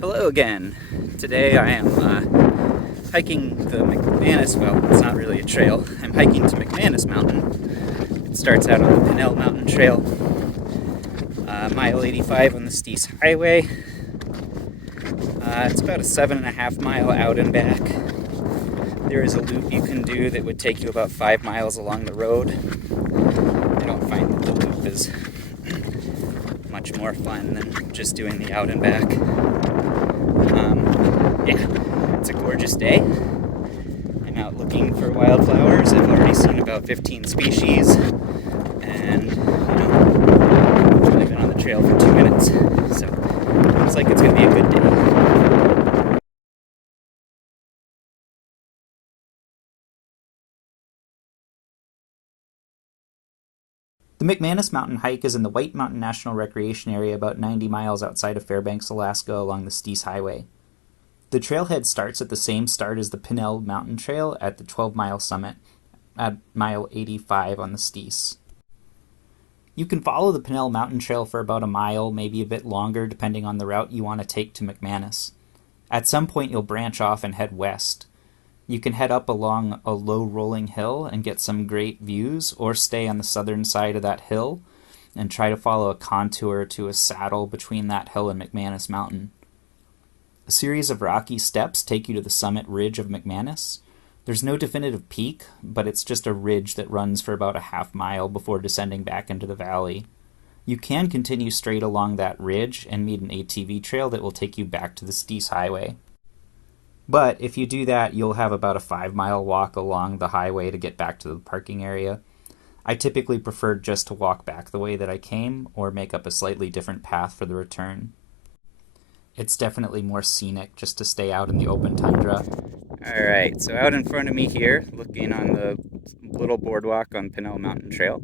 Hello again. Today I am hiking the McManus, well, it's not really a trail. I'm hiking to McManus Mountain. It starts out on the Pinell Mountain Trail, mile 85 on the Steese Highway. It's about a 7.5 mile out and back. There is a loop you can do that would take you about 5 miles along the road. I don't find that the loop is much more fun than just doing the out and back. Yeah, it's a gorgeous day. I'm out looking for wildflowers. I've already seen about 15 species, and I've only been on the trail for 2 minutes, so it looks like it's going to be a good day. The McManus Mountain hike is in the White Mountain National Recreation Area about 90 miles outside of Fairbanks, Alaska along the Steese Highway. The trailhead starts at the same start as the Pinell Mountain Trail at the 12-mile summit at mile 85 on the Steese. You can follow the Pinell Mountain Trail for about a mile, maybe a bit longer, depending on the route you want to take to McManus. At some point you'll branch off and head west. You can head up along a low rolling hill and get some great views, or stay on the southern side of that hill and try to follow a contour to a saddle between that hill and McManus Mountain. A series of rocky steps take you to the summit ridge of McManus. There's no definitive peak, but it's just a ridge that runs for about a half mile before descending back into the valley. You can continue straight along that ridge and meet an ATV trail that will take you back to the Steese Highway. But if you do that, you'll have about a 5-mile walk along the highway to get back to the parking area. I typically prefer just to walk back the way that I came, or make up a slightly different path for the return. It's definitely more scenic just to stay out in the open tundra. Alright, so out in front of me here, looking on the little boardwalk on Pinell Mountain Trail,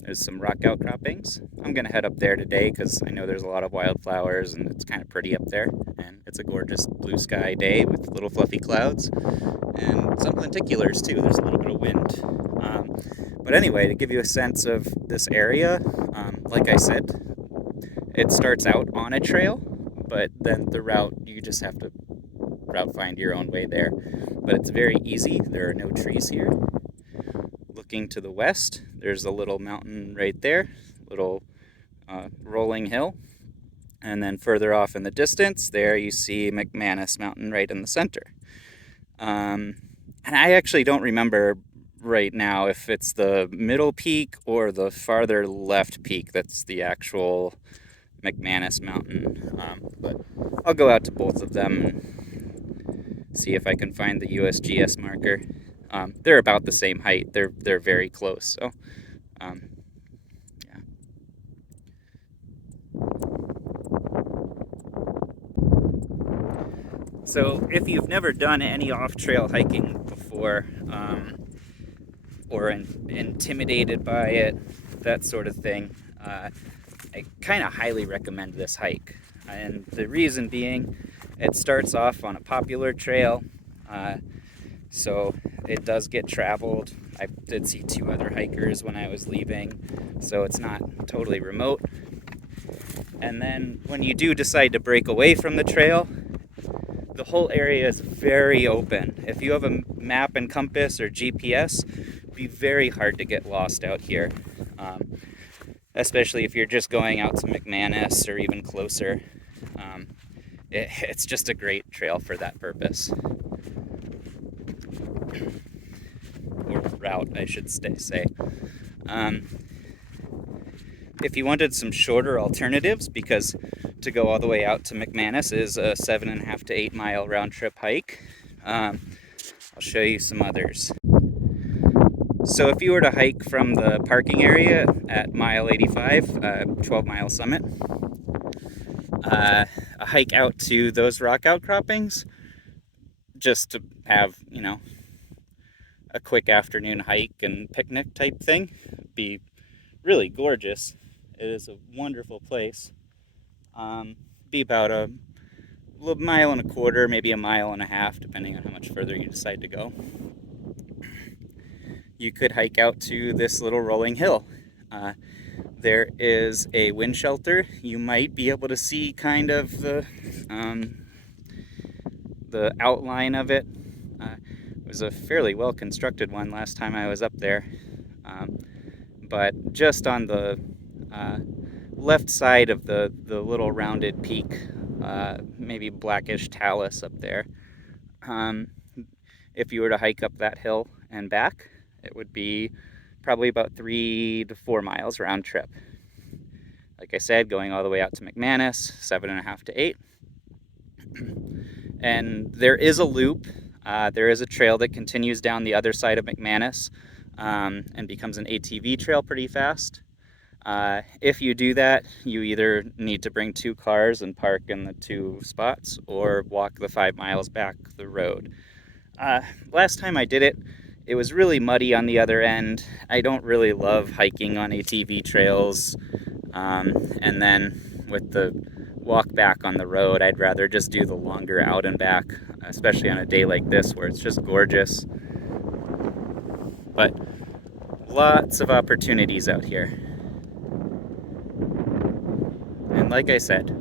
there's some rock outcroppings. I'm going to head up there today because I know there's a lot of wildflowers and it's kind of pretty up there. And it's a gorgeous blue sky day with little fluffy clouds and some lenticulars too. There's a little bit of wind. But anyway, to give you a sense of this area, like I said, it starts out on a trail, but then the route, you just have to route find your own way there. But it's very easy. There are no trees here. Looking to the west, there's a little mountain right there, little rolling hill. And then further off in the distance, there you see McManus Mountain right in the center. And I actually don't remember right now if it's the middle peak or the farther left peak that's the actual McManus Mountain. But I'll go out to both of them and see if I can find the USGS marker. They're about the same height. They're very close. So, yeah. So if you've never done any off-trail hiking before, or intimidated by it, that sort of thing, I kind of highly recommend this hike. And the reason being, it starts off on a popular trail, so it does get traveled. I did see 2 other hikers when I was leaving, so it's not totally remote. And then when you do decide to break away from the trail, the whole area is very open. If you have a map and compass or GPS, it'd be very hard to get lost out here, especially if you're just going out to McManus or even closer. It's just a great trail for that purpose. Or route, I should say. If you wanted some shorter alternatives, because to go all the way out to McManus is a 7.5 to 8 mile round trip hike, I'll show you some others. So if you were to hike from the parking area at mile 85, 12 mile summit, a hike out to those rock outcroppings, just to have, a quick afternoon hike and picnic type thing, be really gorgeous. It is a wonderful place. Be about a mile and a quarter, maybe a mile and a half, depending on how much further you decide to go. You could hike out to this little rolling hill. There is a wind shelter. You might be able to see kind of the outline of it. It was a fairly well constructed one last time I was up there. But just on the left side of the little rounded peak, maybe blackish talus up there. If you were to hike up that hill and back, it would be probably about 3 to 4 miles round trip. Like I said, going all the way out to McManus, 7.5 to 8. And there is a loop. There is a trail that continues down the other side of McManus and becomes an ATV trail pretty fast. If you do that, you either need to bring 2 cars and park in the 2 spots, or walk the 5 miles back the road. Last time I did it, it was really muddy on the other end. I don't really love hiking on ATV trails. And then with the walk back on the road, I'd rather just do the longer out and back, especially on a day like this where it's just gorgeous. But lots of opportunities out here. And like I said,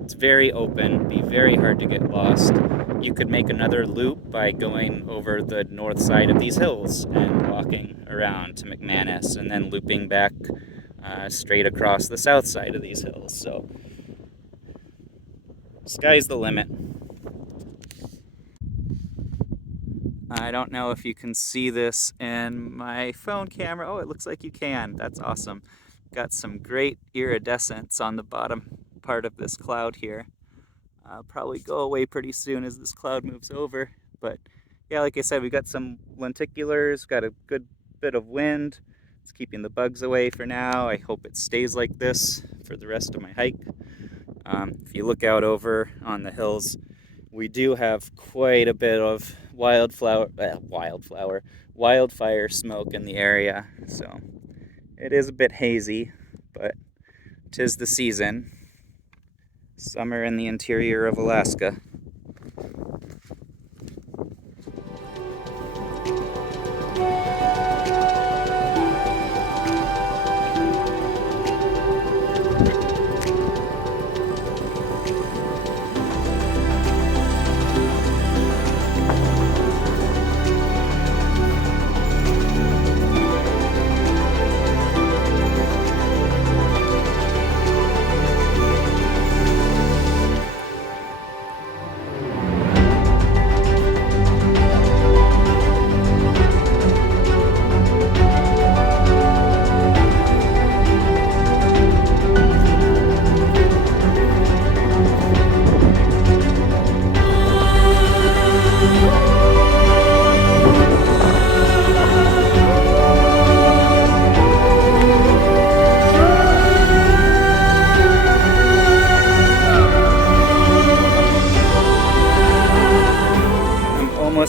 it's very open, be very hard to get lost. You could make another loop by going over the north side of these hills and walking around to McManus, and then looping back straight across the south side of these hills. So, sky's the limit. I don't know if you can see this in my phone camera. Oh, it looks like you can. That's awesome. Got some great iridescence on the bottom part of this cloud here. Probably go away pretty soon as this cloud moves over. But yeah, like I said, we got some lenticulars, got a good bit of wind. It's keeping the bugs away for now. I hope it stays like this for the rest of my hike. If you look out over on the hills, we do have quite a bit of wildfire smoke in the area. So it is a bit hazy, but 'tis the season. Summer in the interior of Alaska.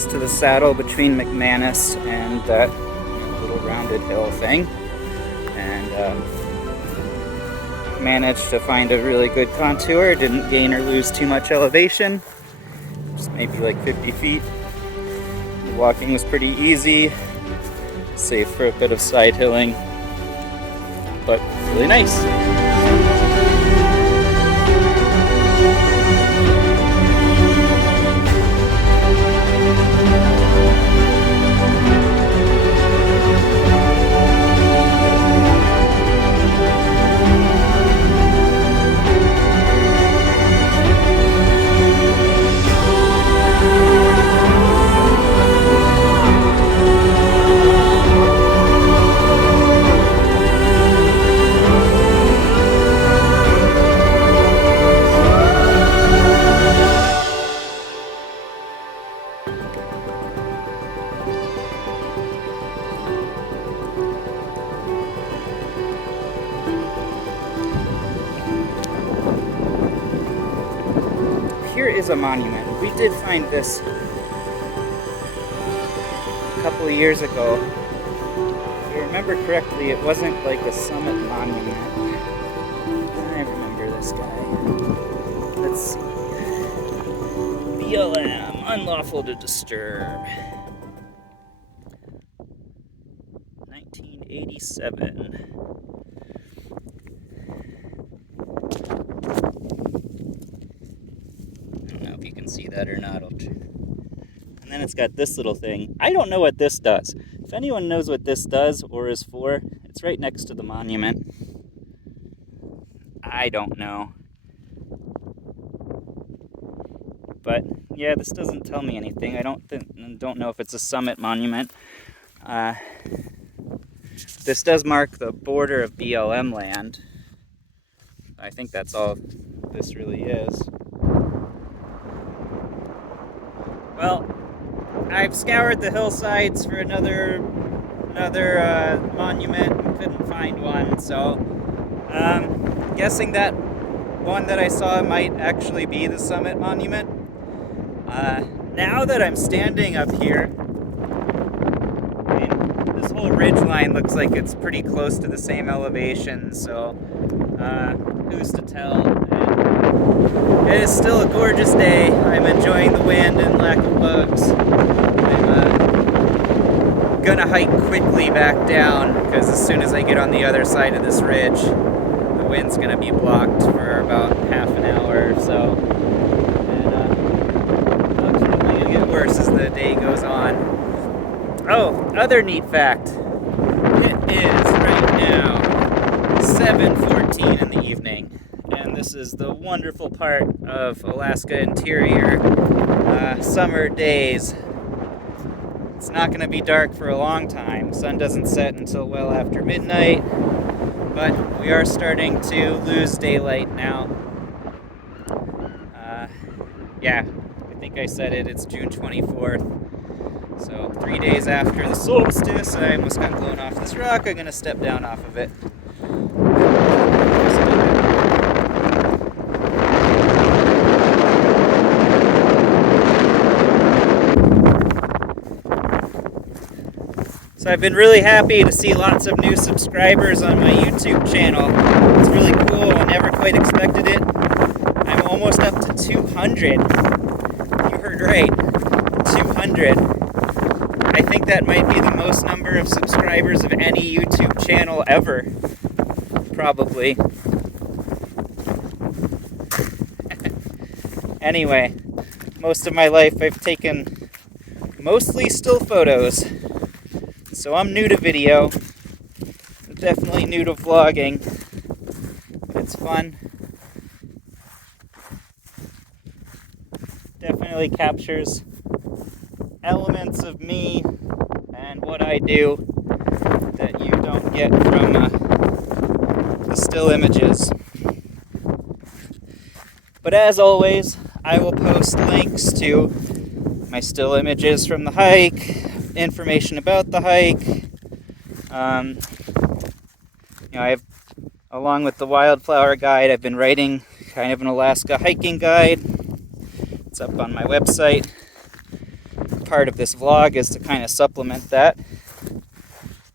To the saddle between McManus and that little rounded hill thing, and managed to find a really good contour. Didn't gain or lose too much elevation, just maybe like 50 feet. The walking was pretty easy, safe for a bit of side hilling, but really nice. is a monument. We did find this a couple of years ago. If I remember correctly, it wasn't like a summit monument. I remember this guy. Let's see. BLM, unlawful to disturb. 1987. I don't know if you can see that or not. And then it's got this little thing. I don't know what this does. If anyone knows what this does or is for, it's right next to the monument. I don't know. But yeah, this doesn't tell me anything. I don't know if it's a summit monument. This does mark the border of BLM land. I think that's all this really is. Well, I've scoured the hillsides for another monument and couldn't find one, so guessing that one that I saw might actually be the summit monument. Now that I'm standing up here, I mean, this whole ridge line looks like it's pretty close to the same elevation, so who's to tell? And it is still a gorgeous day. I'm enjoying the wind and lack of bugs. I'm gonna hike quickly back down, because as soon as I get on the other side of this ridge, the wind's gonna be blocked for about half an hour or so. Worse as the day goes on. Oh, other neat fact. It is right now 7:14 in the evening, and this is the wonderful part of Alaska interior summer days. It's not going to be dark for a long time. Sun doesn't set until well after midnight, but we are starting to lose daylight now. Yeah. I think I said it, it's June 24th. So 3 days after the solstice, I almost got blown off this rock. I'm going to step down off of it. So I've been really happy to see lots of new subscribers on my YouTube channel. It's really cool. I never quite expected it. I'm almost up to 200. Right, 200. I think that might be the most number of subscribers of any YouTube channel ever. Probably. Anyway, most of my life I've taken mostly still photos. So I'm new to video. I'm definitely new to vlogging. It's fun. Definitely captures elements of me and what I do that you don't get from the still images. But as always, I will post links to my still images from the hike, information about the hike. I've, along with the wildflower guide, I've been writing kind of an Alaska hiking guide. It's up on my website. Part of this vlog is to kind of supplement that,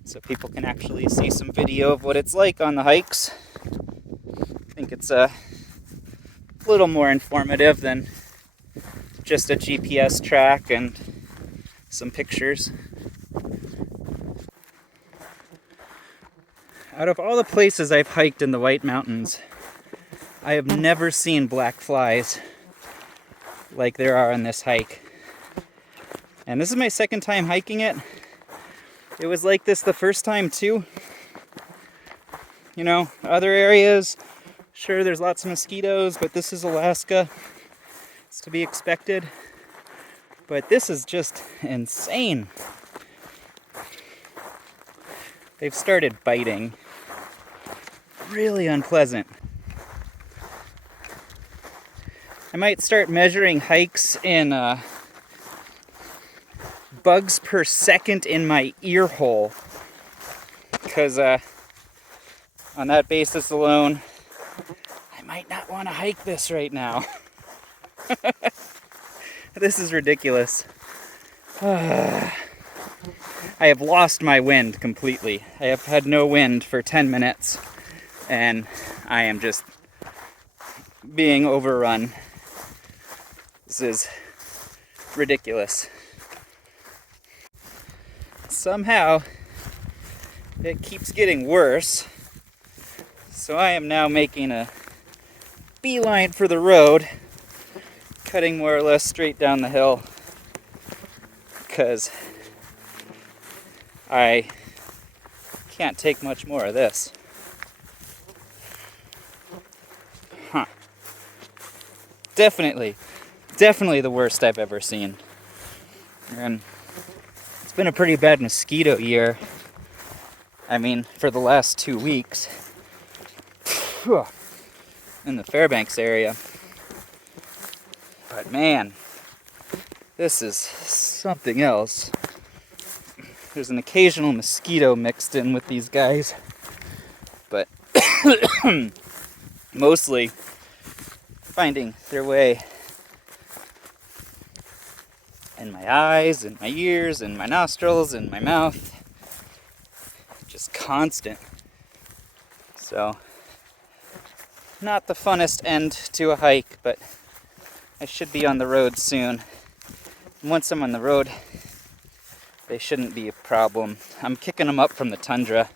so people can actually see some video of what it's like on the hikes. I think it's a little more informative than just a GPS track and some pictures. Out of all the places I've hiked in the White Mountains, I have never seen black flies like there are on this hike. And this is my second time hiking it. It was like this the first time too. You know, other areas, sure, there's lots of mosquitoes, but this is Alaska. It's to be expected. But this is just insane. They've started biting. Really unpleasant. I might start measuring hikes in bugs per second in my ear hole, because on that basis alone, I might not want to hike this right now. This is ridiculous. I have lost my wind completely. I have had no wind for 10 minutes, and I am just being overrun. This is ridiculous. Somehow, it keeps getting worse, so I am now making a beeline for the road, cutting more or less straight down the hill, because I can't take much more of this. Definitely the worst I've ever seen. And it's been a pretty bad mosquito year. I mean, for the last 2 weeks in the Fairbanks area. But man, this is something else. There's an occasional mosquito mixed in with these guys, but mostly finding their way in my eyes, and my ears, and my nostrils, and my mouth. Just constant. So, not the funnest end to a hike, but I should be on the road soon. And once I'm on the road, they shouldn't be a problem. I'm kicking them up from the tundra,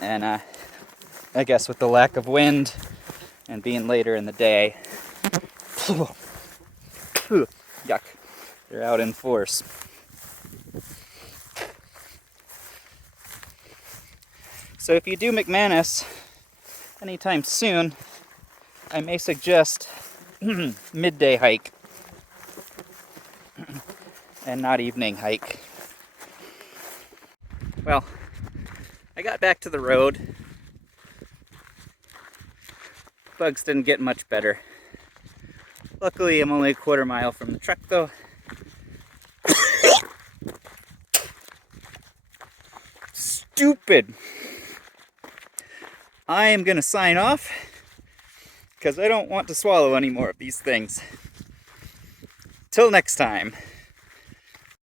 and I guess with the lack of wind and being later in the day, yuck, they're out in force. So if you do McManus anytime soon, I may suggest midday hike and not evening hike. Well, I got back to the road. Bugs didn't get much better. Luckily, I'm only a quarter mile from the truck though. Stupid! I am gonna sign off because I don't want to swallow any more of these things. Till next time.